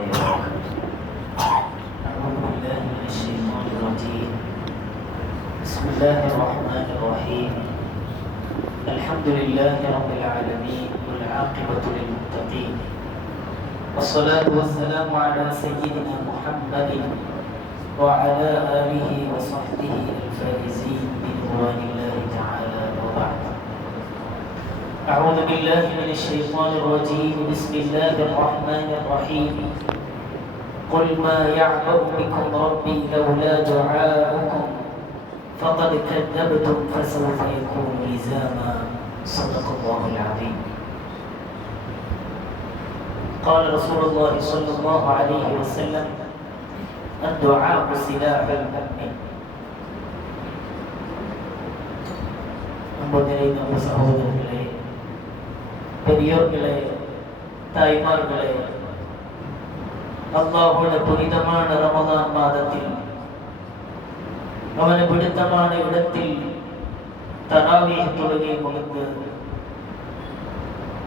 أعوذ بالله من الشيطان الرجيم. بسم الله الرحمن الرحيم. الحمد لله رب العالمين والعاقبة للمتقين، والصلاة والسلام على سيدنا محمد وعلى آله وصحبه الفائزين برضوان الله تعالى، وبعد. أعوذ بالله من الشيطان الرجيم. بسم الله الرحمن الرحيم. قل ما يعبأ بكم ربي لولا دعاؤكم فقد كذبتم فسوف يكون لزاما. صدق الله العظيم. قال رسول الله صلى الله عليه وسلم: الدعاء سلاح المؤمن. നമ്മുടെ സഹോദരങ്ങളെ, പെരിയോர்களே, തായ്മാர்களே, അല്ലാഹുവിന്റെ പുനിതമാണ് റമദാൻ മാസത്തിൽ അവന് പിടുത്തമാണ് ഇടത്തിൽ തറാവീഹ് തുടങ്ങി നമുക്ക്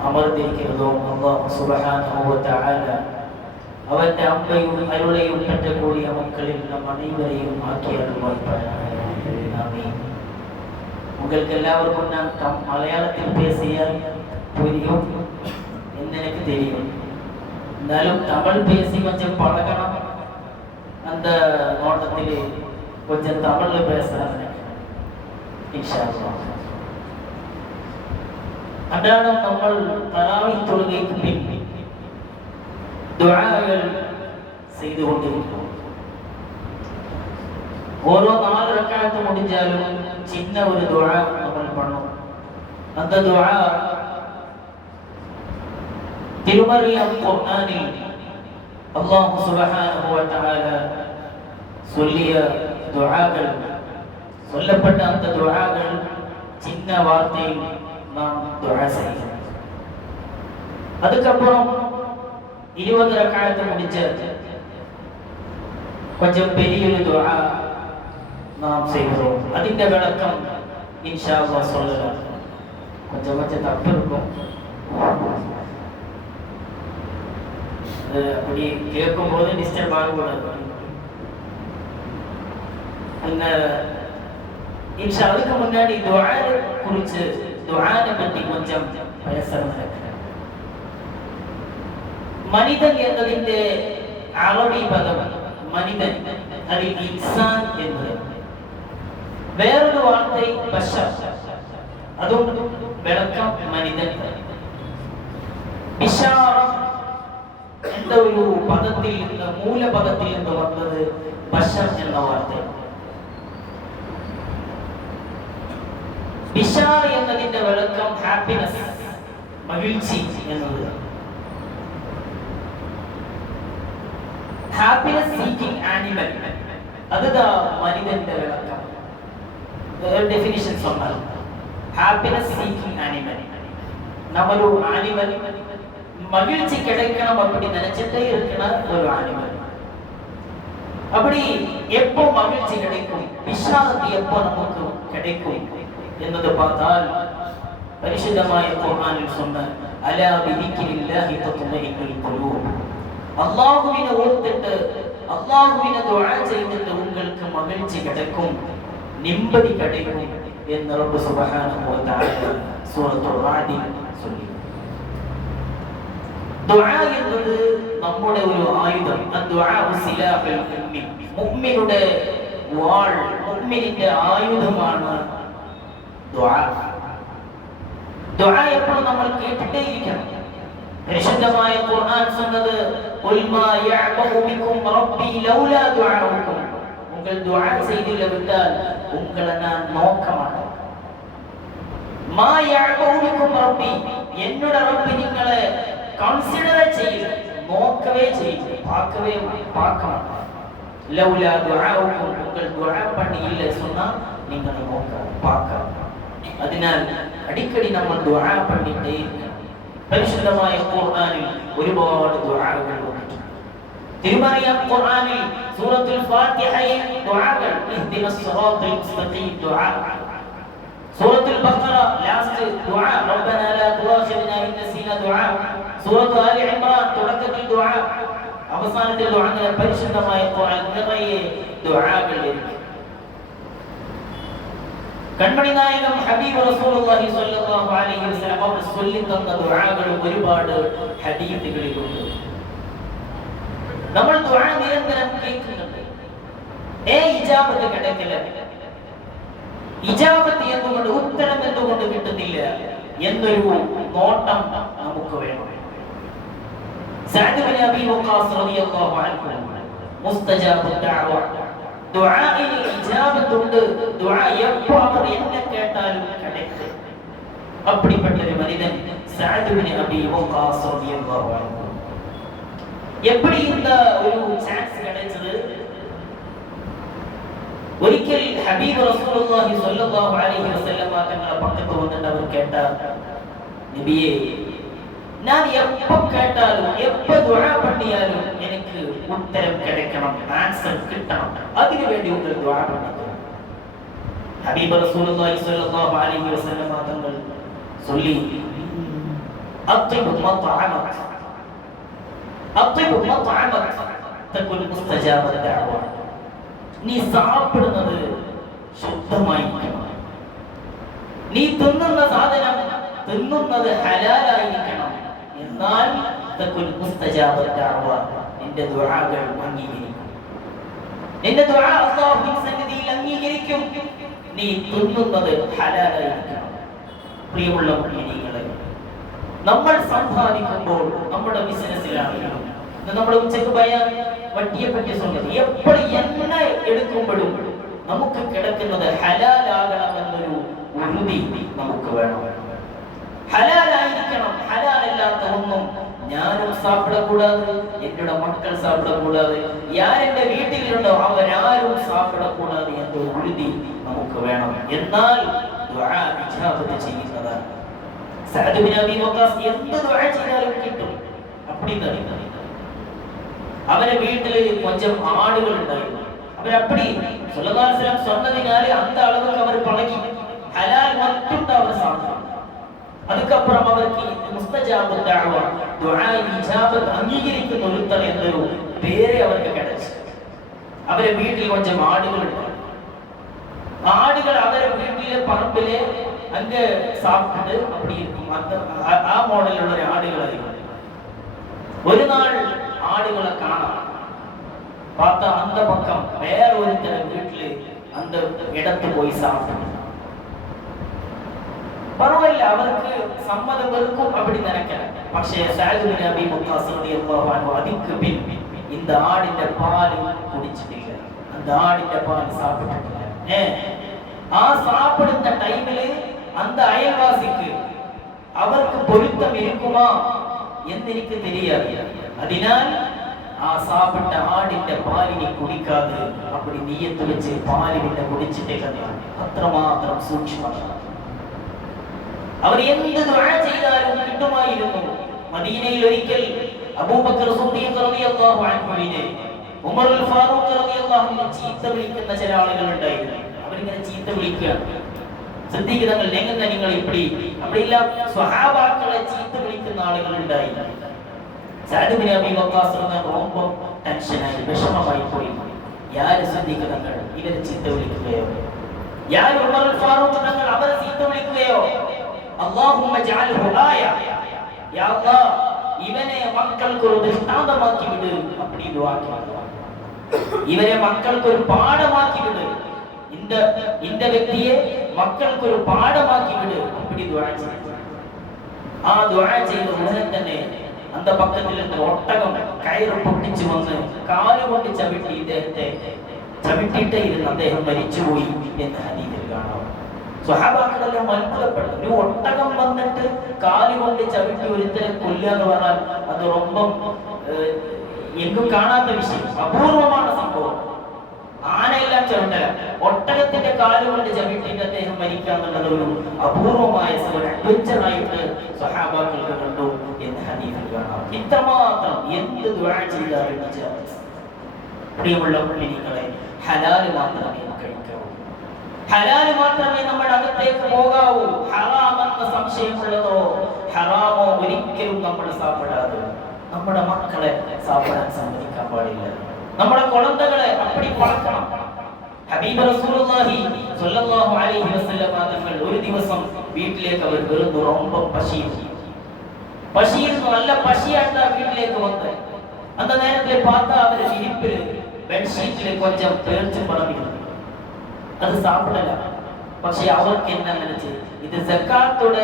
അമർന്നിരിക്കുന്നതോ അല്ലാഹു സുബ്ഹാനഹു വ തആല അവന്റെ അമ്പയും അരുളയും പെട്ടുകൂടിയ മക്കളിൽ നാം അനേവരെയും ആക്കിയാൽ உங்களுக்கு எல்லாருக்கும் நான் மலையாளத்தில் பேசியால் புரியும் എന്ന് എനിക്ക് தெரியும். എന്നാലും തമിഴ് பேசி கொஞ்சம் பழகணும். அந்த நோட்டத்தில் கொஞ்சம் தமிழ்ல பேசுறேன் இன்ஷா அல்லாஹ். அன்றாடம் നമ്മൾ തറാവീഹ് தொழுகைக்கு பின் ദുആകൾ செய்து கொண்டிருக்கிறோம். ഓരോ 4 റക്അത്ത് முடிஞ்சாலும் சின்ன ஒரு துஆ നമ്മൾ பண்ணோம். அந்த துஆ திருமறையில் குர்ஆனில் அல்லாஹ் சுப்ஹானஹு வ தஆலா சொல்லிய துஆகள், சொல்லப்பட்ட அந்த துஆகள் சின்ன வார்த்தையில் நாம் துஆ செய்யணும். அதுக்கப்புறம் 20 ரக்அத் முடிஞ்ச கொஞ்சம் பெரிய ஒரு துஆ நாம் செய்கிறோம். അതിന്റെ விளக்கம் இன்ஷா அல்லாஹ் சொல்லலாம். கொஞ்சம் தப்பு இருக்கும், அப்படி கேட்கும்போது டிஸ்டர்ப் ஆகக்கூடாது. அந்த இன்ஷா அதுக்கு முன்னாடி துஆ குறித்து துஆனை பற்றி கொஞ்சம் பேசணும். மனிதன் എന്നതിന്റെ അറബി പദം മനിതൻ, അതിൽ ഇൻസാൻ എന്ന് വേറൊരു വാർത്ത ബശർ, അതും വിളക്കം മനിതൻ. ബിശാറ എന്ന ഒരു പദത്തിൽ നിന്ന്, മൂലപദത്തിൽ നിന്ന് വന്നത് ബശർ എന്ന വാർത്ത. ബിശാറ എന്നതിന്റെ വിളക്കം ഹാപ്പിനെസ്, മകിഴ്ചി എന്നത്. ഹാപ്പിനെസ് സീക്കിംഗ് ആനിമൽ, அதுதான் மனிதന്റെ விளக்கம். ഡെഫിനിഷൻ சொன்னால் ഹാപ്പിനെസ് സീക്കിംഗ് ആനിമൽ. നമ്മളൊരു ആനിമൽ மகிழ்ச்சி கிடைக்கணும் அப்படி நினைச்சிட்டே இருக்கிற ஒரு ஆனிமல். அப்படி எப்போ மகிழ்ச்சி கிடைக்கும், விசாரத்து எப்போ நமக்கு கிடைக்கும் എന്നது பார்த்தால் പരിശുദ്ധമായ ഖുർആനിൽ சொன்ன അലാ ബിദിക്രില്ലാഹി തത്മഇന്നുൽ ഖുലൂബ്, അല്ലാഹുവിനെ ഓർത്തിട്ട് അല്ലാഹുവിനെ ദുആ ചെയ്തിട്ട് உங்களுக்கு മகிழ்ச்சி கிடைக்கும், நிம்மதி கிடைக்கும் എന്ന് റബ്ബ് സുബ്ഹാനഹു വ തആല സൂറത്തുൽ റാദിൽ சொல்லி. ദുആ എന്നത് നമ്മുടെ ഒരു ആയുധം. അദ്ദുആ സിലാഹുൽ മുഅ്മിൻ, മുഅ്മിനുടെ വാൾ, മുഅ്മിനിന്റെ ആയുധമാണ് ദുആ. ദുആ എപ്പോഴും നമ്മൾ കേട്ടിട്ടേ ഇരിക്കണം. പരിശുദ്ധമായ ഖുർആൻ சொன்னது ഖുൽ മാ യഅബഉ ബികും റബ്ബി ലൗലാ ദുആഉകും, നിങ്ങൾ ദുആ ചെയ്തില്ല വിട്ടാൽ ഉങ്ങളെ ഞാൻ നോക്ക മാട്ടേൻ. മാ യഅബഉ ബികും റബ്ബി, എന്നോട് റബ്ബ് നിങ്ങളെ കൺസിഡർ ചെയ്യില്ല, നോക്കവേ ചെയ്യില്ല, பார்க்க மாட்டார். ലൗലാ ദുആഉകും, നിങ്ങൾ ദുആ பண்ணிയില്ല சொன்னா നിങ്ങൾ നോക്ക பார்க்க. അതിനാൽ അടിക്കടി നമ്മൾ ദുആ பண்ணிட்டே ഇരിക്കണം. പരിശുദ്ധമായ ഖുർആനിൽ ഒരുപാട് ദുആകൾ വന്നിട്ടുണ്ട്. തിരുമറിയം ഖുർആനിൽ സൂറത്തുൽ ഫാത്തിഹയിൽ ദുആകൾ, ഇഹ്ദിനസ് സിറാത്തൽ മുസ്തഖീം ദുആ. സൂറത്തുൽ ബഖറ ലാസ്റ്റ് ദുആ, റബ്ബനാ ലാ തുആഖിദ്നാ ഇൻ നസീനാ ദുആ. സൂറത്ത് ആലി ഇംറാൻ തുടക്കത്തിൽ ദുആ. അവസാനത്തിൽ ദുആ പരിശുദ്ധമായ ഖുർആൻ നിറയെ ദുആകളിലേക്ക്. കൺമണി നായകം ഹബീബ് റസൂലുള്ളാഹി സ്വല്ലല്ലാഹു അലൈഹി വസല്ലം അവർ ചൊല്ലി തന്ന ദുആകൾ ഒരുപാട് ഹദീസുകളിലുണ്ട്. നമ്മൾ ദുആ നിരന്തരം കേൾക്കുന്നുണ്ട്. ഇജാബത്ത് കിടക്കില്ല. ഇജാബത്ത് എന്തുകൊണ്ട്, ഉത്തരം എന്തുകൊണ്ട് കിട്ടുന്നില്ല എന്നൊരു നോട്ടം നമുക്ക് വേണം. സഅദ് ബിൻ അബീ വഖാസ് റളിയല്ലാഹു അൻഹു മുസ്തജാബു ദഅവ, ദുആഇൽ ഇജാബത്ത് ഉണ്ട്. ദുആ എപ്പോൾ അവർ എന്നെ കേട്ടാലും കിടക്കും. அப்படிப்பட்ட ഒരു മനിതൻ സഅദ് ബിൻ അബീ വഖാസ് റളിയല്ലാഹു അൻഹു. எப்படி இந்த ഒരു ചാൻസ് கிடைச்சது? ഒരിക്കൽ ഹബീബ് റസൂലുള്ളാഹി സ്വല്ലല്ലാഹു അലൈഹി വസല്ലം തങ്ങളുടെ പക്കത്ത് വന്നിട്ട് അവർ കേട്ട, നബിയേ, ഞാൻ എപ്പോൾ കേട്ടാലും എപ്പോൾ ദുആ பண்ணிയാലും എനിക്ക് ഉത്തരം கிடைക്കണം, ആൻസർ കിട്ടണം, അതിനു വേണ്ടി ഒരു ദുആ பண்ணுங்க. ഹബീബ് റസൂലുള്ളാഹി സ്വല്ലല്ലാഹു അലൈഹി വസല്ലം തങ്ങൾ ചൊല്ലി, അത്യിബ് മത്അമക അത്യിബ് മത്അമക തകുൻ മുസ്തജാബ ദഅവ. നീ സാപ്പിടുന്നത് ശുദ്ധമായിരിക്കണം, നീ തിന്നുന്ന സാധനം തിന്നുന്നത് ഹലാലായിരിക്കണം, എന്നാൽ തകുൻ മുസ്തജാബ ദഅവ, നിന്റെ ദുആകൾ അംഗീകരിക്കും, നിന്റെ ദുആ അല്ലാഹുവിന്റെ സന്നിധിയിൽ അംഗീകരിക്കും, നീ തിന്നുന്നത് ഹലാലായിരിക്കണം. പ്രിയമുള്ള മുഅ്മിനീങ്ങളെ, നമ്മൾ സമ്പാദിക്കുമ്പോൾ നമ്മുടെ ബിസിനസ്സിലാണെങ്കിലും നമ്മൾ ഉച്ചക്ക് ബയാൻ വട്ടിയെ പറ്റി சொன்னது, എപ്പോൾ എണ്ണ എടുക്കുമ്പോഴും നമുക്ക് കിടക്കുന്നത് ഹലാലാകണമെന്നൊരു ഉറുതി നമുക്ക് വേണം. ഹലാലായിരിക്കണം. ഹലാലല്ലാത്ത ഒന്നും ഞാനും സാപ്പിടக்கூடாது, என்னோட மக்கள் സാപ്പിടக்கூடாது, யார் എന്റെ വീട്ടിലുണ്ടോ അവരാരും സാപ്പിടக்கூடாது എന്ന ഉറുതി നമുക്ക് വേണം. എന്നാൽ ദുആ ഇജാബത്ത് ചെയ്യുന്നതാണ്. സഅദ് ബിൻ അബീ വഖാസ് എന്ത് ദുആ ചെയ്താലും കിട്ടും. அப்படிதான் അവരെ വീട്ടിൽ கொஞ்சம் ആടുകൾ ഉണ്ടായിരുന്നു. അവരപ്പടി സല്ലല്ലാഹു അലൈഹി വസല്ലം சொன்னതിനാൽ அந்த அளவுக்கு അവർ പഴകി. ഹലാൽ மட்டும் தான் അവർ சாப்பிட்டாங்க. அதுக்கப்புறம் അവർക്ക് മുസ്തജാബു ദഅവ, ദുആ ഇജാബത്ത് അംഗീകരിക്കുന്ന ഒരുത്തൻ എന്നൊരു പേര് അവർക്ക് கிடைച്ചു. അവരെ വീട്ടിൽ கொஞ்சம் ആടുകളുണ്ട്. ആടുകൾ അവരെ വീട്ടിലെ പറമ്പിലെ അങ്ങ് സാപ്പിട്ട് அப்படி இருக்கும். ആ മോഡലുള്ള ഒരു ആടുകളായിരുന്നു. ഒരു നാൾ ആടുകളെ കാണാം. பார்த்தா அந்த பக்கம் வேற ஒருத்தர் வீட்டில் அந்த இடத்து போய் சாப்பிட்டு, பரவாயில்ல, அவருக்கு சம்மதம் இருக்கும் அப்படி நினைக்கிறேன். പക്ഷേ സഅദ് ബിൻ അബീ വഖാസ് റളിയല്ലാഹു അൻഹു അതിക്ക് പിൻ இந்த ആടിന്റെ പാല് കുടിച്ചിട്ടില്ല, அந்த ആടിന്റെ പാല് സാപ്പിട്ടിട്ടില്ല. ആ സാപ്പിടുന്ന ടൈമില് அந்த അയൽവാസിക്ക് അവർക്ക് പൊരുത്തം ഇരിക്കുമോ എന്നെനിക്ക് தெரியாது. അതിനാൽ ആ സാപ്പിട്ട ആടിന്റെ പാലിനെ കുടിക്കാതെ அப்படி നിയ്യത്ത് വെച്ച് പാലിനെ കുടിച്ചിട്ടില്ല. അത്രമാത്രം സൂക്ഷ്മമാണ്. അവർ എന്ത് ദുആ ചെയ്താലും കിട്ടുമായിരുന്നു. മദീനയിൽ ഒരിക്കൽ അബൂബക്കർ സിദ്ദീഖ് റളിയല്ലാഹു അൻഹുവിനെ ഉമറുൽ ഫാറൂഖ് റളിയല്ലാഹു അൻഹു ചീത്ത വിളിക്കുന്ന ചില ആളുകൾ ഉണ്ടായിരുന്നു. അവരിങ്ങനെ ചീത്ത വിളിക്കുകയാണ്. സിദ്ദീഖ് തങ്ങൾ, നിങ്ങൾ ഇപ്പടി அப்படிலாம் സ്വഹാബാക്കളെ ചീത്ത വിളിക്കുന്ന ആളുകൾ ഉണ്ടായി. സഅദ് ബിൻ അബീ വഖാസ് ரொம்ப ടെൻഷനായി, വിഷമമായി പോയി. യാര് സിദ്ദീഖ് തങ്ങൾ ഇവരെ ചീത്ത വിളിക്കുകയോ, യാര് ഉമറുൽ ഫാറൂഖ് തങ്ങൾ അവരെ ചീത്ത വിളിക്കുകയോ, അല്ലാഹുമ്മ ജഅൽഹു ആയ, യാ അല്ലാഹ് ഇവനെ മക്കൾക്ക് ഒരു ദൃഷ്ടാന്തമാക്കി വിട്, அப்படி ദുആ ചെയ്യുക. ഇവരെ മക്കൾക്ക് ഒരു പാഠമാക്കി വിട്, இந்த വ്യക്തിയെ മക്കൾക്ക് ഒരു പാഠമാക്കി വിട്, அப்படி ദുആ ചെയ്യുക. ആ ദുആ ചെയ്ത ഉടനെ തന്നെ அந்த പക്കത്തിൽ നിന്ന് ഒട്ടകം കയറ് പൊട്ടിച്ചു വന്ന് കാലുകൊണ്ട് ചവിട്ടി ഇദ്ദേഹത്തെ ചവിട്ടിയിട്ടേ ഇരുന്ന് അദ്ദേഹം മരിച്ചുപോയി എന്ന് ഹദീസിൽ കാണാം. സ്വഹാബാക്കളെല്ലാം അത്ഭുതപ്പെട്ടു. ഒരു ഒട്ടകം വന്നിട്ട് കാലുകൊണ്ട് ചവിട്ടി ഒരുത്തരെ കൊല്ലുക എന്ന് പറഞ്ഞാൽ അത് ரொம்ப എങ്ങും കാണാത്ത വിഷയം, അപൂർവമാണ് സംഭവം. ആനയെല്ലാം ചവിട്ടല, ഒട്ടകത്തിന്റെ കാലുകൊണ്ട് ചവിട്ടിയിട്ട് അദ്ദേഹം മരിക്കുക എന്നുള്ളത് ഒരു അപൂർവമായ അഡ്വഞ്ചറായിട്ട് സ്വഹാബാക്കൾക്ക് കണ്ടു എന്ന് ഹദീസിൽ കാണാം. ഇത്രമാത്രം എന്ത് ദുആ ചെയ്താലും ഇജാബത്ത്. പ്രിയമുള്ള മുഅ്മിനീങ്ങളെ, ഹലാൽ മാത്രമേ കഴിക്കാവൂ, ഹലാൽ മാത്രമേ നമ്മുടെ അകത്തേക്ക് പോകാവൂ. ഹറാമെന്ന സംശയമുള്ളതോ ഹറാമോ ഒരിക്കലും നമ്മൾ സാപ്പിടാതെ നമ്മുടെ മക്കളെ സാപ്പിടാൻ സമ്മതിക്കാൻ പാടില്ല. നമ്മുടെ കുഴന്തകളെ അപ്പടി പളക്കണം. ഹബീബ് റസൂലുള്ളാഹി സ്വല്ലല്ലാഹു അലൈഹി വസല്ലം തങ്ങൾ ഒരു ദിവസം വീട്ടിലേക്ക് അവർ വരുന്നു. ரொம்ப പശിയിരുന്നു, നല്ല പശിയാണ്ട വീട്ടിലേക്ക് വന്ന് அந்த நேரத்தில் பார்த்தா அவர் விரிப்பில் பெட்ஷீட்டில் கொஞ்சம் பேர்ச்சி பழம் அது சாப்பிடல. പക്ഷെ അവർക്ക് என்ன நினைச்சு இது ஜகாத்தோட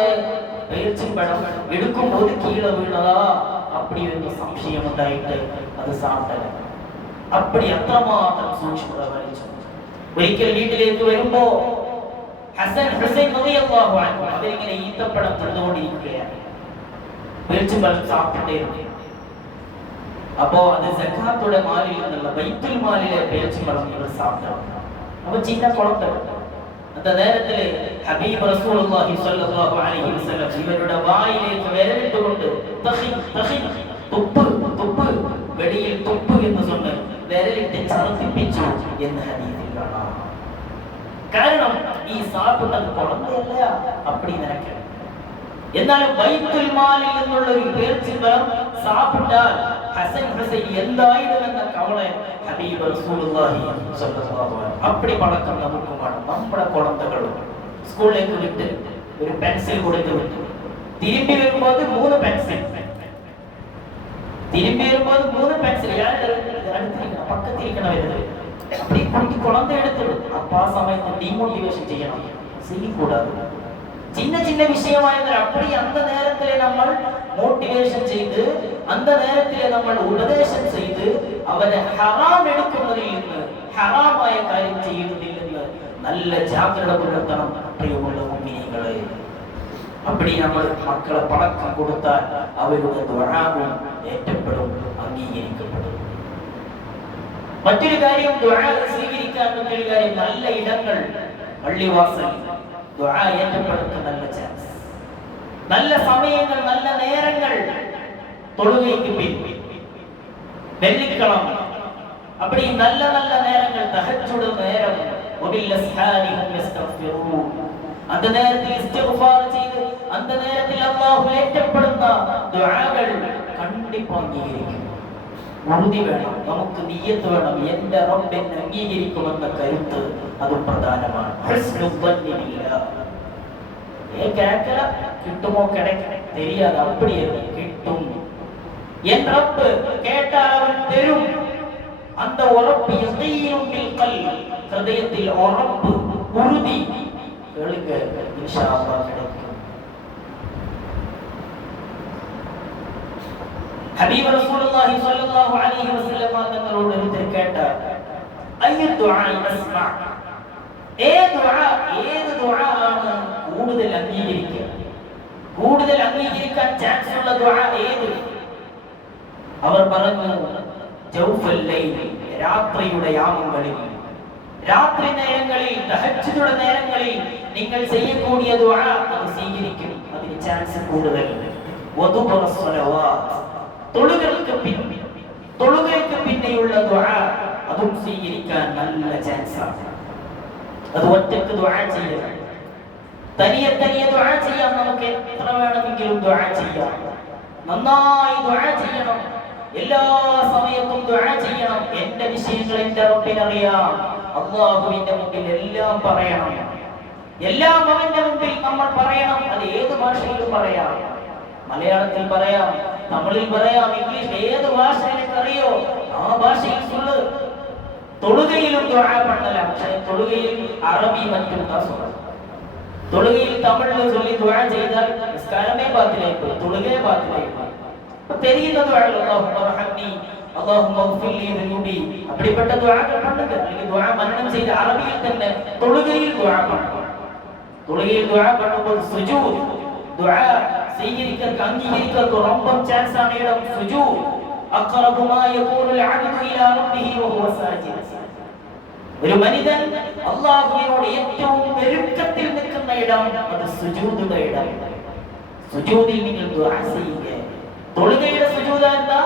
பேர்ச்சி பழம் எடுக்கும் போது கீழே வீழதா அப்படி ஒரு സംശയം ഉണ്ടായിട്ട് അത് സാപ്പിടല. அப்படி അത്രമാത്രം സൂക്ഷ്മത പാലിച്ചു. ഒരിക്കൽ വീട്ടിലേക്ക് വരുമ്പോ ഹസൻ ഹുസൈൻ റളിയല്ലാഹു അൻഹു അവരിങ്ങനെ ഈത്തപ്പഴം തിന്നുകൊണ്ടിരിക്കുകയാണ്. പേർച്ചി പഴം സാപ്പിട്ടേ. അപ്പോ അത് സക്കാത്തുടെ മാലിൽ നിന്നുള്ള ബൈത്തുൽ മാലിലെ പേർച്ചി പഴം ഇവർ സാപ്പിട്ടു. അപ്പൊ ചിന്ന കുളത്ത് அந்த നേരത്തില് ഹബീബ് റസൂലുള്ളാഹി സ്വല്ലല്ലാഹു അലൈഹി വസല്ലം ഇവരുടെ വായിലേക്ക് വിരലിട്ടുകൊണ്ട് തുപ്പ് തുപ്പ് വെടിയിൽ തുപ്പ് എന്ന് சொன்ன വിരലിട്ട് ചർത്തിപ്പിച്ചു എന്ന് ഹദീസിൽ കാണാം. കാരണം ഈ സാപ്പിട്ടത് കുളന്തല്ല അപ്പടി നിനക്ക്. എന്നാലും ബൈത്തുൽ മാലിൽ നിന്നുള്ള ഒരു പേർച്ചി പഴം സാപ്പിട്ടാൽ ഹസൻ ഹുസൈൻ എന്തായിരുന്നെന്ന കവളെ ഹബീബ് റസൂലുള്ളാഹി സ്വല്ലല്ലാഹു അലൈഹി വസല്ലം അപ്പടി പടക്കം നമുക്ക് വേണം. നമ്മുടെ കുളന്തകളും സ്കൂളിലേക്ക് വിട്ട് ഒരു പെൻസിൽ കൊടുത്ത് വിട്ടു. തിരുമ്പി വരുമ്പോൾ 3 പെൻസിൽ, തിരുമ്പി വരുമ്പോൾ 3 പെൻസിൽ അടുത്തിരിക്കണം, പക്കത്തിരിക്കണവരുത്. அப்படி குட்டி குழந்தை எடுத்துடு. அப்ப ആ സമയത്ത് ഡീമോട്ടിവേഷൻ ചെയ്യണം, ചെയ്യக்கூடாது. சின்ன சின்ன விஷயமாயிருந்தாൽ அப்படி அந்த நேரத்திலே നമ്മൾ മോട്ടിവേഷൻ ചെയ്ത് அந்த നേരത്തിലെ നമ്മൾ ഉപദേശം ചെയ്ത് അവരെ ഹറാം എടുക്കുന്നതിൽ നിന്ന്, ഹറാമായ കാര്യം ചെയ്യുന്നതിൽ നിന്ന് നല്ല ജാഗ്രത പുലർത്തണം പ്രിയമുള്ള മുഅ്മിനീങ്ങളെ. அப்படி നമ്മൾ മക്കളെ പടക്കം കൊടുത്താൽ അവരുടെ ദുആവും ഏറ്റപ്പെടും, അംഗീകരിക്കപ്പെടും. മറ്റൊരു കാര്യം ദുആ സ്വീകരിക്കാൻ മറ്റൊരു കാര്യം നല്ല ഇടങ്ങൾ, പള്ളിവാസൽ ദുആ ഏറ്റപ്പെടുന്ന നല്ല ചാൻസ്, നല്ല സമയങ്ങൾ, നല്ല നേരങ്ങൾ. തൊഴുകയ്ക്ക് വെള്ളിക്കളം அப்படி நல்ல நல்ல നേരങ്ങൾ, തഹജ്ജുദ് നേരം, அந்த നേരത്തിൽ ഇസ്തിഗ്ഫാർ ചെയ്ത് அந்த നേരത്തിൽ അല്ലാഹു ഏറ്റപ്പെടുന്ന ദുആകൾ കണ്ടിപ്പാ അംഗീകരിക്കും. ഉറുതി വേണം, നമുക്ക് നിയ്യത്ത് വേണം, എന്റെ റബ്ബ് എന്നെ അംഗീകരിക്കുമെന്ന കരുത്ത് അത് പ്രധാനമാണ്. കേൾക്കല കിട്ടുമോ தெரியாது, அப்படியே കിട്ടും. എൻ റബ്ബ് കേട്ടാൽ അവൻ തരും. அந்த ഉറപ്പ് യഖീനും ബിൽ ഖൽബ്, ഹൃദയത്തിൽ ഉറപ്പ്, ഉറുതി കേൾക്കുക, ഇൻഷാ അല്ലാഹ് കിട്ടും. ഹബീബ് റസൂലുള്ളാഹി സ്വല്ലല്ലാഹു അലൈഹി വസല്ലം തങ്ങളോട് ഒരിക്കൽ കേട്ട അയ്യ ദുആ അസ്മഅ, ഏത് ദുആ ആണ് കൂടുതൽ അംഗീകരിക്കുക, കൂടുതൽ അംഗീകരിക്കാൻ ചാൻസ് ഉള്ള ദുആ ഏത്? അവർ പറഞ്ഞു ജൗഫൽ ലൈൽ, രാത്രിയുടെ യാമങ്ങളിൽ, രാത്രി നേരങ്ങളിൽ, തഹജ്ജുദുടെ നേരങ്ങളിൽ നിങ്ങൾ ചെയ്യக்கூடிய ദുആ അത് സ്വീകരിക്കും, അതിന് ചാൻസ് കൂടുതൽ. വദുബറ സ്വലവാത്ത്, തൊഴുകയ്ക്ക് പിന്നെയുള്ള ദുആ അതും സ്വീകരിക്കാൻ നല്ല ചാൻസ് ആണ്. അത് ഒറ്റക്ക് ദുആ ചെയ്യണം, തനിയെ ദുആ ചെയ്യാം. നമുക്ക് എത്ര വേണമെങ്കിലും ദുആ ചെയ്യാം, നന്നായി ദുആ ചെയ്യണം, എല്ലാ സമയത്തും ദുആ ചെയ്യണം. എന്റെ വിഷയങ്ങൾ എന്റെ റബ്ബിനറിയാം, അല്ലാഹുവിന്റെ മുമ്പിൽ എല്ലാം പറയണം, എല്ലാം അവന്റെ മുമ്പിൽ നമ്മൾ പറയണം. അത് ഏത് ഭാഷയിലും പറയാം, മലയാളത്തിൽ പറയാം, തമിഴിൽ പറയാം, ഇംഗ്ലീഷ്, ഏത് ഭാഷ എനിക്കറിയോ ആ ഭാഷയിൽ ചൊല്ല്. തൊഴുകയിലും ദുആ പണ്ടല്ല, പക്ഷേ തൊഴുകയിൽ അറബി മറ്റും തൊഴുകയിൽ തമിഴിൽ ചൊല്ലി ദുആ ചെയ്താൽ നിസ്കാരമേ ബാത്തിലായി പോയി, തൊഴുകയെ ബാത്തിലായി പോയി. തെരിയുന്ന ദുആ അല്ലാഹുമ്മ റഹ്മനി, അല്ലാഹുമ്മ ഗ്ഫിർലി ദുനൂബി, അപ്പടിപ്പെട്ട ദുആകൾ പണ്ടുണ്ട്. അല്ലെങ്കിൽ ദുആ മനനം ചെയ്ത അറബിയിൽ തന്നെ തൊഴുകയിൽ ദുആ പണ്ടു. തൊഴുകയിൽ ദുആ പണ്ടുമ്പോൾ സുജൂദ്, ദുആ സ്വീകരിക്കൽക്ക് അംഗീകരിക്കൽക്ക് ரொம்ப ചാൻസ് ആണ് ഇടം സുജൂദ്. അഖറബു മാ യകൂനുൽ അബ്ദു ഇലാ റബ്ബിഹി വഹുവ സാജിദ്. ഒരു മനിതൻ അല്ലാഹുവിനോട് ഏറ്റവും നെരുക്കത്തിൽ നിൽക്കുന്ന ഇടം അത് സുജൂദുടെ ഇടം. സുജൂദിൽ നിങ്ങൾ ദുആ ചെയ്യുക. തൊഴുകയുടെ സുജൂദ് എന്താ?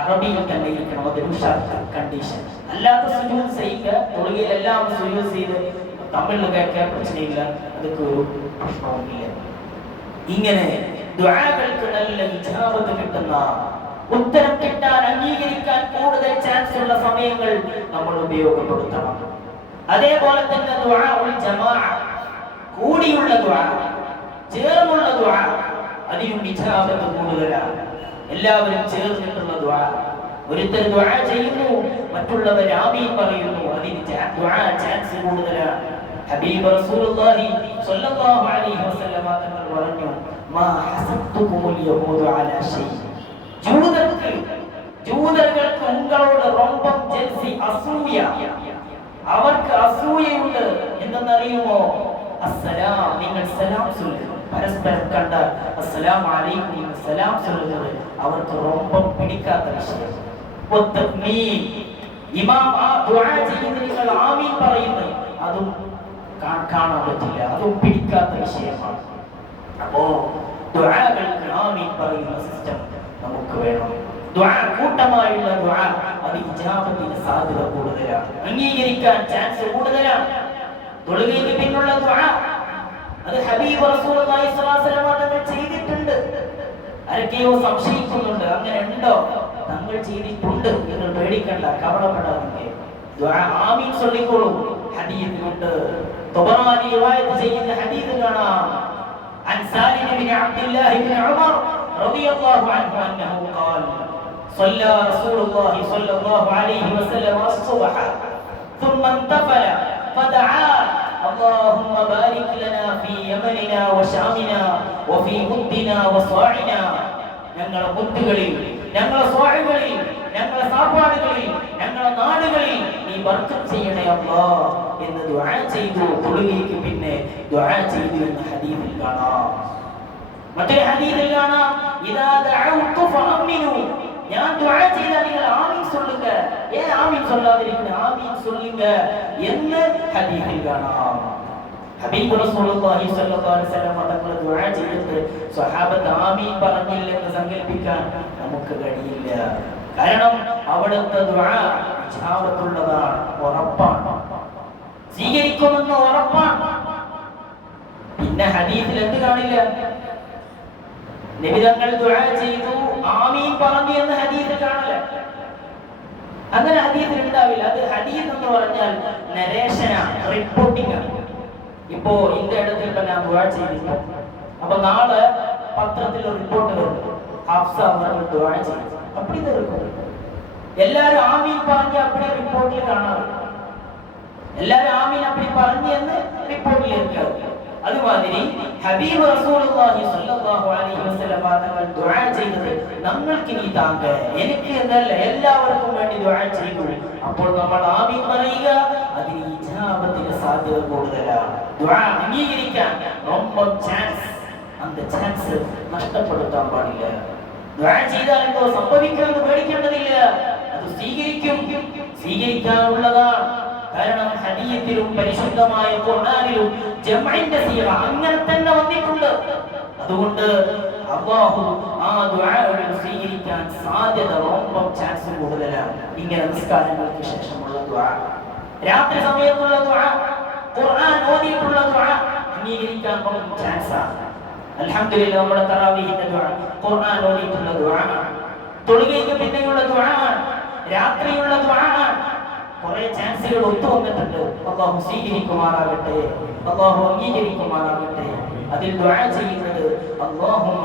അറബിയിൽ തന്നെ ഇരിക്കണം, അതൊരു ഷർത്ത്, കണ്ടീഷൻ. അല്ലാത്ത സുജൂദ് ചെയ്യുക, തൊഴുകയിൽ എല്ലാം സുജൂദ് ചെയ്ത് തമിഴിൽ കേൾക്കാൻ പ്രശ്നമില്ല, അതൊക്കെ ഒരു പ്രശ്നവുമില്ല. ഇങ്ങനെ ദുആകൾക്ക് നല്ല ഇജാബത്ത് കിട്ടുന്ന ഉത്തരം കിട്ടാൻ, അംഗീകരിക്കാൻ കൂടുതൽ ചാൻസ് ഉള്ള സമയങ്ങൾ നമ്മൾ ഉപയോഗപ്പെടുത്തണം. അതേപോലെ തന്നെ ദുആഉൽ ജമാഅ, കൂടിയുള്ള ദുആ, ചേർന്നുള്ള ദുആ, അതിനും ഇജാബത്ത് കൂടുതലാണ്. എല്ലാവരും ചേർന്നിട്ടുള്ള ദുആ, ഒരുത്തർ ദുആ ചെയ്യുന്നു, മറ്റുള്ളവർ ആമീൻ പറയുന്നു, അതിന് ദുആ ചാൻസ് കൂടുതലാണ്. ഹബീബ് റസൂലുള്ളാഹി സ്വല്ലല്ലാഹു അലൈഹി വസല്ലം തങ്ങൾ പറഞ്ഞു, മാ ഹസബ്തുകുൽ യഹൂദ അലാ ഷൈ. ജൂതർക്ക് ഉങ്ങളോട് റൊമ്പം ജൽസി, അസൂയ, അവർക്ക് അസൂയയുണ്ട്. എന്തെന്നറിയുമോ? അസ്സലാം, നിങ്ങൾ സലാം ചൊല്ലുക, പരസ്പരം കണ്ടാൽ അസ്സലാമു അലൈക്കും സലാം ചൊല്ലുന്നത് അവർക്ക് റൊമ്പം പിടിക്കാത്ത വിഷയം. ഇമാം ആ ദുആ ചെയ്യുന്ന നിങ്ങൾ ആമീൻ പറയുന്നത് അതും കാണാൻ പറ്റില്ല, അതും പിടിക്കാത്ത വിഷയമാണ്. അപ്പോ ദുആകൾക്ക് ആമീൻ പറയുന്ന സിസ്റ്റം നമുക്ക് വേണം. ദുആ, കൂട്ടമായുള്ള ദുആ, അത് ഇജാബത്തിന് സാധ്യത കൂടുതലാണ്, അംഗീകരിക്കാൻ ചാൻസ് കൂടുതലാണ്. തൊഴുകയ്ക്ക് പിന്നുള്ള ദുആ, അത് ഹബീബ് റസൂലുള്ളാഹി സ്വല്ലല്ലാഹു അലൈഹി വസല്ലം തങ്ങൾ ചെയ്തിട്ടുണ്ട്. ആരൊക്കെയോ സംശയിക്കുന്നുണ്ട്, അങ്ങനെ ഉണ്ടോ? തങ്ങൾ ചെയ്തിട്ടുണ്ട്, നിങ്ങൾ പേടിക്കണ്ട, കപടപ്പെടാതെ ദുആ ആമീൻ ചൊല്ലിക്കോളൂ. ഹദീസിലുണ്ട്, തബറാനി റിവായത്ത് ചെയ്യുന്ന ഹദീസ് കാണാം. عن سالم بن عبد الله بن عمر رضي الله عنه أنه قال صلى رسول الله صلى الله عليه وسلم الصبح ثم انتفل فدعا اللهم بارك لنا في يمننا وشامنا وفي مدنا وصاعنا. ഞങ്ങളുടെ മുത്തുകളിൽ, ഞങ്ങളുടെ സ്വാഴികളിൽ, ഞങ്ങളുടെ സാപ്പാടുകളിൽ, ഞങ്ങളുടെ നാടുകളിൽ നീ ബർക്കത്ത് ചെയ്യണേ അല്ലാഹ് എന്ന് ദുആ ചെയ്തു. തൊഴുകയ്ക്ക് പിന്നെ ദുആ ചെയ്തു എന്ന ഹദീസിൽ കാണാം. മറ്റേ ഹദീസിൽ കാണാം, ഇദാ ദഅഉതു ഫഅമിനു, ഞാൻ ദുആ ചെയ്താൽ നിങ്ങൾ ആമീൻ ചൊല്ലുക. ആമീൻ ചൊല്ലാതിരിക്കുന്ന ആമീൻ ചൊല്ലുക എന്ന് ഹദീസിൽ കാണാം. ഹബീബ് റസൂലുള്ളാഹി സ്വല്ലല്ലാഹു അലൈഹി വസല്ലം തങ്ങൾ ദുആ ചെയ്തിട്ട് സ്വഹാബത്ത് ആമീൻ പറഞ്ഞില്ലെന്ന് സങ്കൽപ്പിക്കാൻ നമുക്ക് കഴിയില്ല. കാരണം അവിടുത്തെ ദുആ ഇജാബത്തുള്ളതാണ്, ഉറപ്പാണ്, സ്വീകരിക്കുമെന്ന് ഉറപ്പാണ്. പിന്നെ ഹദീസിൽ എന്ത് കാണില്ല? നബി തങ്ങൾ ദുആ ചെയ്തു, ആമീൻ പറഞ്ഞു എന്ന് ഹദീസിൽ കാണില്ല. അങ്ങനെ ഹദീസിൽ ഉണ്ടാവില്ല. അത് ഹദീസ് എന്ന് പറഞ്ഞാൽ നരേഷനാണ്, റിപ്പോർട്ടിംഗ് ആണ്. ഇപ്പോ ഇന്റെ ഇടത്തിൽ ഞാൻ ദുആ ചെയ്തില്ല, അപ്പൊ നാളെ പത്രത്തിൽ റിപ്പോർട്ട് വരും, ഹഫ്സ അവർ ദുആ ചെയ്തു, അപ്പടി തീർക്കും. എല്ലാരും ആമീൻ പറഞ്ഞ് അപ്പടി റിപ്പോർട്ടിൽ കാണാറ്, എല്ലാരും ആമീൻ അപ്പടി പറഞ്ഞു എന്ന് റിപ്പോർട്ടിൽ എടുക്കാറ്. അതുമാതിരി ഹബീബ് റസൂലുള്ളാഹി സ്വല്ലല്ലാഹു അലൈഹി വസല്ലം തങ്ങൾ ദുആ ചെയ്തത് നമ്മൾക്ക് നീ താങ്ക, എനിക്ക് എന്നല്ല എല്ലാവർക്കും വേണ്ടി ദുആ ചെയ്തു. അപ്പോൾ നമ്മൾ ആമീൻ പറയുക, അതിന് ഇജാബത്തിന് സാധ്യത കൂടുതലാണ്. ദുആ അംഗീകരിക്കാൻ ரொம்ப ചാൻസ്, அந்த ചാൻസ് നഷ്ടപ്പെടുത്താൻ പാടില്ല. ദുആ ചെയ്താൽ എന്തോ സംഭവിക്കുമെന്ന് പേടിക്കേണ്ടതില്ല, അത് സ്വീകരിക്കാനുള്ളതാണ്. കാരണം ഹദീസിലും പരിശുദ്ധമായ ഖുർആനിലും ജംഇന്റെ സീറ അങ്ങനെ തന്നെ വന്നിട്ടുണ്ട്. അതുകൊണ്ട് അല്ലാഹു ആ ദുആകൾ സ്വീകരിക്കാൻ സാധ്യത ரொம்ப ചാൻസ് കൂടുതലാണ്. ഇങ്ങനെ നിസ്കാരങ്ങൾക്ക് ശേഷമുള്ള ദുആ, രാത്രി സമയത്തുള്ള ദുആ, ഖുർആൻ ഓതിയിട്ടുള്ള ദുആ അംഗീകരിക്കാൻ ரொம்ப ചാൻസ് ആണ്. അൽഹംദുലില്ലാഹ് നമ്മുടെ തറാവീഹിന്റെ ദുആ ഖുർആൻ ഓതിയിട്ടുള്ള ദുആ, തൊഴുകയ്ക്ക് പിന്നെയുള്ള ദുആ, രാത്രിയുള്ള ദുആ, കുറെ ചാൻസുകൾ ഒത്തു വന്നിട്ടുണ്ട്. അല്ലാഹു സ്വീകരിക്കുമാറാകട്ടെ, അല്ലാഹു അംഗീകരിക്കുമാറാകട്ടെ. അതിൽ ദുആ ചെയ്യുന്നത് അല്ലാഹുമ്മ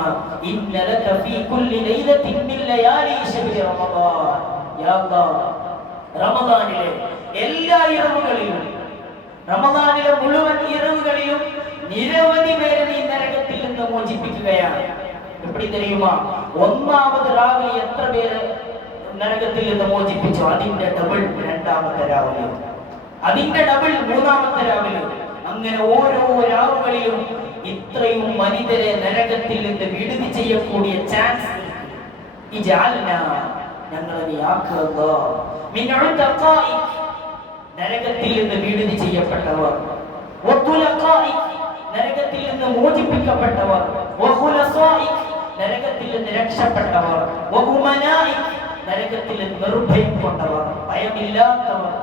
ഇന്ന ലക ഫീ കുല്ലി ലൈലത്തിൻ മിൻ ലയാലി ശഹ്രി റമദാൻ, യാ അല്ലാഹ് റമദാനിലെ എല്ലാ ഇറവുകളിലും, റമദാനിലെ മുഴുവൻ ഇറവുകളിലും നിരവധി പേരെ നീ നരകത്തിൽ നിന്ന് മോചിപ്പിക്കുകയാണ്. എപ്പടി തെരിയുമാ? ഒന്നാമത് രാവിലെ എത്ര പേര് നരകത്തിൽ നിന്ന് മോചിപ്പിച്ചു, അതിന്റെ ഡബിൾ രണ്ടാമത്തെ രാവിലെ, അതിന്റെ ഡബിൾ മൂന്നാമത്തെ രാവിലെ. അങ്ങനെ ഓരോ രാവുകളിലും ഇത്രയും മനിതരെ നരകത്തിൽ നിന്ന് വിടുതി ചെയ്യக்கூடிய ചാൻസ് ഞങ്ങളെ നീ ആക്കുക. നരകത്തിൽ നിന്ന് വിടുതി ചെയ്യപ്പെട്ടവർ, നരകത്തിൽ നിന്ന് മോചിപ്പിക്കപ്പെട്ടവർ, നരകത്തിൽ നിന്ന് രക്ഷപ്പെട്ടവർ, നരകത്തിൽ നിർഭയം കൊണ്ടവർ, ഭയമില്ലാത്തവർ.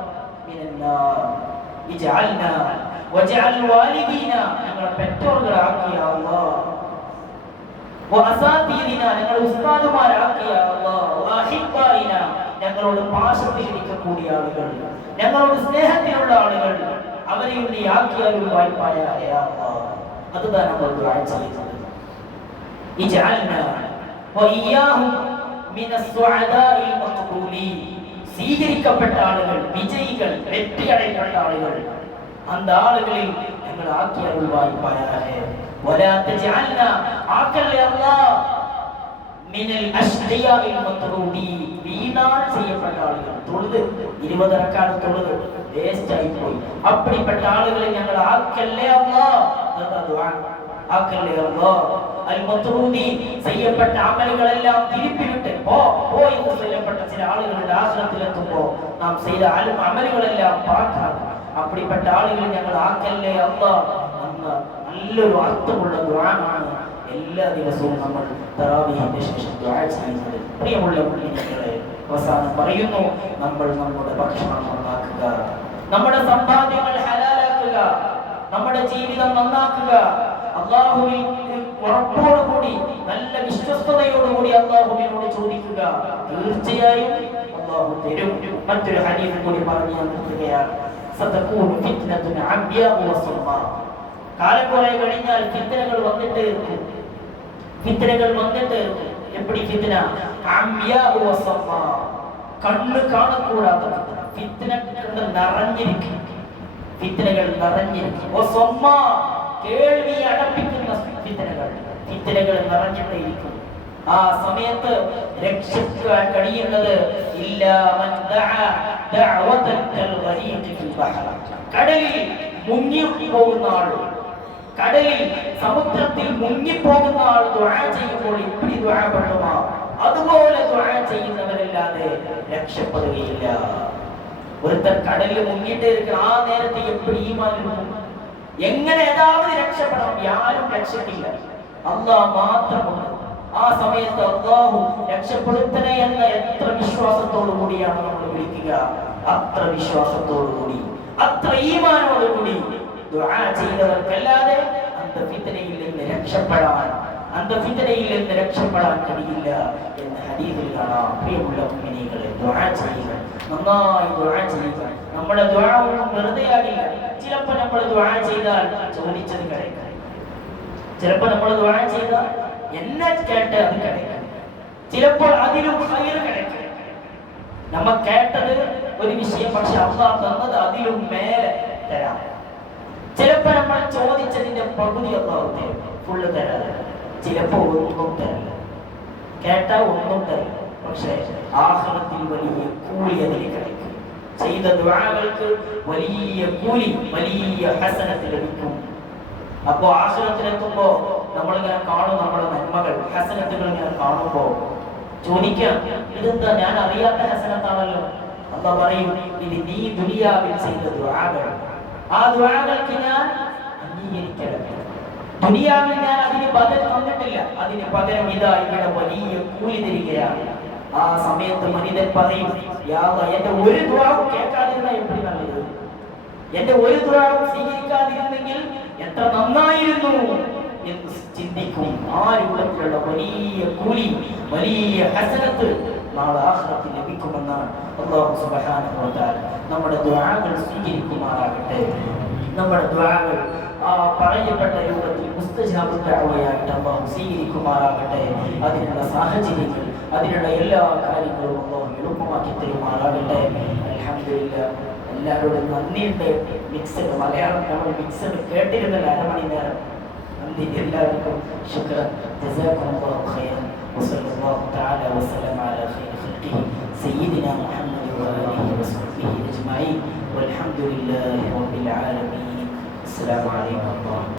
ഞങ്ങളെ പെറ്റോറുകളാക്കിയ അല്ലാഹ് വഅസാതീദിന ഞങ്ങളുടെ ഉസ്താദുമാരാക്കിയ അല്ലാഹ് വഅഹിബ്ബായിന ഞങ്ങളോട് പാശത്തിലിരിക്കக்கூடிய ആളുകൾ, ഞങ്ങളോട് സ്നേഹത്തിലുള്ള ആളുകൾ, അവരെയും നീ ആക്കിയാലും വായ്പായ അല്ലാഹ്. അതുതാണ് നമ്മൾ ദുആ ചെയ്യുന്നത്. ഇജ്അൽനാ വഇയ്യാഹും മിനസ് സുഅദാഇൽ മഖ്ബൂലീൻ, സ്വീകരിക്കപ്പെട്ട ആളുകൾ, വിജയികൾ, വെற்றிയടയപ്പെട്ട ആളുകൾ, அந்த ആളുകളിൽ ഞങ്ങൾ ആക്കിയാലും വായ്പായ വലാ തജഅൽനാ ആക്കല്ലേ അല്ലാഹ് മിനൽ അഷ്ഖിയാഇൽ മത്റൂദീൻ, വീണാൽ ചെയ്യപ്പെട്ട ആളുകൾ, തൊഴുത് 20 റക്അത്ത് തൊഴുത് വേസ്റ്റ് ആയി പോയി, அப்படிப்பட்ட ആളുകളെ ഞങ്ങൾ ആക്കല്ലേ അല്ലാഹ്. ആക്കല്ലേ അല്ലാഹ്. അൽ മത്റൂദീൻ, ചെയ്യപ്പെട്ട അമലുകളെല്ലാം തിരുപ്പിവിട്ട് പോയി ചെയ്യപ്പെട്ട ചില ആളുകളുടെ ആശ്രമത്തിലെത്തുമ്പോൾ നാം ചെയ്ത അമലുകളെല്ലാം പാഴാകും. அப்படிப்பட்ட ആളുകളെ ഞങ്ങൾ ആക്കല്ലേ അല്ലാഹ്. നല്ലൊരു അർത്ഥമുള്ള ദുആയാണ് എല്ലാ ദിവസവും നമ്മൾ തറാവീഹിന്റെ ശേഷം ദുആ ചെയ്യുന്നത്. പ്രിയമുള്ള മുഅ്മിനീങ്ങളെ, അവസാനം പറയുന്നു, നമ്മൾ നമ്മുടെ ഭക്ഷണം നന്നാക്കുക, നമ്മുടെ സമ്പാദ്യങ്ങൾ ഹലാലാക്കുക, നമ്മുടെ ജീവിതം നന്നാക്കുക, അല്ലാഹുവിൽ ഉറപ്പോടുകൂടി നല്ല വിശ്വസ്തയോടുകൂടി അല്ലാഹുവിനോട് ചോദിക്കുക. തീർച്ചയായും അല്ലാഹു തരും. മറ്റൊരു ഹദീസ് കൂടി പറഞ്ഞു നിർത്തുകയാണ്. സതകൂനു ഫിത്നത്തുൻ അംയാ വസമ്മാ, കാലം കുറെ കഴിഞ്ഞാൽ ഫിത്നകൾ വന്നിട്ട് இருக்கும். ഫിത്നകൾ വന്നിട്ട് இருக்கும். எப்படி ഫിത്ന? അംയാ വസമ്മാ, കണ്ണ് കാണാകൂടാത്ത ഫിത്ന കൊണ്ട് നിറഞ്ഞിരിക്കും. ഫിത്നകൾ നിറഞ്ഞിരിക്കും. വസമ്മാ, കേൾവി അടപ്പിക്കുന്ന ഫിത്നകൾ നിറഞ്ഞിട്ടേയിരിക്കും. ആ സമയത്ത് രക്ഷിക്കാൻ കഴിയുന്നത് ഇല്ലാ മൻ ദഅ ദഅവതൻ കൽ ഗരീഖി ഫിൽ ബഹർ, കടലിൽ മുങ്ങി പോകുന്ന ആൾ, കടലിൽ സമുദ്രത്തിൽ മുങ്ങിപ്പോകുന്ന ആൾ ദുആ ചെയ്യുമ്പോൾ ഇപ്പടി ദുആ பண்ணுமா, അതുപോലെ ദുആ ചെയ്യുന്നവരല്ലാതെ രക്ഷപ്പെടുകയില്ല. ഒരുത്തൻ കടലിൽ മുങ്ങിട്ടേ ഇരിക്കണം, ആ നേരത്തെ എപ്പടി ഈമാൻ இருக்கும், എങ്ങനെ ഏതാവത് രക്ഷപ്പെടണം, യാരും രക്ഷയില്ല, അല്ലാഹ് മാത്രമുണ്ട്. ആ സമയത്ത് അല്ലാഹു രക്ഷപ്പെടുത്തണേ എന്ന എത്ര വിശ്വാസത്തോടു കൂടിയാണ് നമ്മൾ വിളിക്കുക, അത്ര വിശ്വാസത്തോടു കൂടി, അത്ര ഈമാനോട് കൂടി ദുആ ചെയ്തവർക്കല്ലാതെ അന്ത ഫിത്നയിൽ നിന്ന് രക്ഷപ്പെടാൻ കഴിയില്ല എന്ന് ഹദീസിൽ കാണാം. പ്രിയമുള്ള മുഅ്മിനീങ്ങളെ, ദുആ ചെയ്യുക, നന്നായി ദുആ ചെയ്യുക. നമ്മുടെ ദുആ ഒന്നും വെറുതെ ആകില്ല. ചിലപ്പോൾ നമ്മൾ ദുആ ചെയ്താൽ ചോദിച്ചത് கிடைக்கும், ചിലപ്പോൾ നമ്മൾ ദുആ ചെയ്താൽ എന്നെ കേട്ട് അത് கிடைக்கும், ചിലപ്പോൾ അതിലും ഖൈർ கிடைக்கும். നമ്മൾ കേട്ടത് ഒരു വിഷയം, പക്ഷെ അല്ലാഹ് തന്നത് അതിലും മേലെ തരാം. ചിലപ്പോൾ നമ്മൾ ചോദിച്ചതിന്റെ പകുതി അല്ലാഹു തരും, ഫുള്ള് തരാതെ. ചിലപ്പോൾ ഒന്നും തരില്ല, കേട്ടാ ഒന്നും തരില്ല, പക്ഷെ ആഖിറത്തിൽ വലിയ കൂലി അതിന് கிடைக்கும். ചെയ്ത ദുആകൾക്ക് വലിയ കൂലി, വലിയ ഹസനത്ത് ലഭിക്കും. അപ്പോ ആഖിറത്തിലെത്തുമ്പോ നമ്മളിങ്ങനെ കാണും നമ്മുടെ നന്മകൾ, ഹസനത്തുകൾ ഇങ്ങനെ കാണുമ്പോ ചോദിക്കാം, ഇതെന്താ ഞാൻ അറിയാത്ത ഹസനത്താണല്ലോ. അല്ലാഹ് പറയും, ഇത് നീ ദുനിയാവിൽ ചെയ്ത ദുആകൾ, ആ ദുആകൾക്ക് ഞാൻ അംഗീകരിക്കണം. ദുനിയാവിൽ ഞാൻ അതിന് ബദൽ തന്നിട്ടില്ല, അതിന് പകരം ഇതാ ഇവിടെ വലിയ കൂലി തരികയാണ്. ആ സമയത്ത് മനിതൻ പറയും, യാ അല്ലാഹ്, എന്റെ ഒരു ദുആവും കേൾക്കാതിരുന്ന എപ്പടി നല്ലത്, എന്റെ ഒരു ദുആവും സ്വീകരിക്കാതിരുന്നെങ്കിൽ എത്ര നന്നായിരുന്നു എന്ന് ചിന്തിക്കും. ആ രൂപത്തിലുള്ള വലിയ കൂലി, വലിയ ഹസനത്ത് നാളെ ആഖിറത്തിൽ ലഭിക്കുമെന്നാണ് അല്ലാഹു സുബ്ഹാനഹു വ തആല. നമ്മുടെ ദുആകൾ സ്വീകരിക്കുമാറാകട്ടെ. നമ്മുടെ ദുആകൾ ആ പറയപ്പെട്ട രൂപത്തിൽ മുസ്തജാബ് ദഅവയായിട്ട് അല്ലാഹു സ്വീകരിക്കുമാറാകട്ടെ. അതിനുള്ള സാഹചര്യങ്ങൾ, അതിനുള്ള എല്ലാ കാര്യങ്ങളും അല്ലാഹു എളുപ്പമാക്കി തരുമാറാകട്ടെ. അൽഹംദുലില്ലാഹ്, എല്ലാവരോടും നന്ദിയുണ്ട്. മിക്സഡ് മലയാളം നമ്മൾ മിക്സഡ് കേട്ടിരുന്നില്ല അരമണി നേരം. നന്ദി എല്ലാവർക്കും. ശുക്രൻ, ജസാകുമുല്ലാഹു ഖൈറൻ. വസല്ലല്ലാഹു തആല വസല്ലമ അലാ ഖൈരി ഖൽഖിഹി സയ്യിദിനാ മുഹമ്മദ് വആലിഹി വസഹ്ബിഹി അജ്മഈൻ. വൽഹംദുലില്ലാഹി റബ്ബിൽ ആലമീൻ. അസ്സലാമു അലൈക്കും.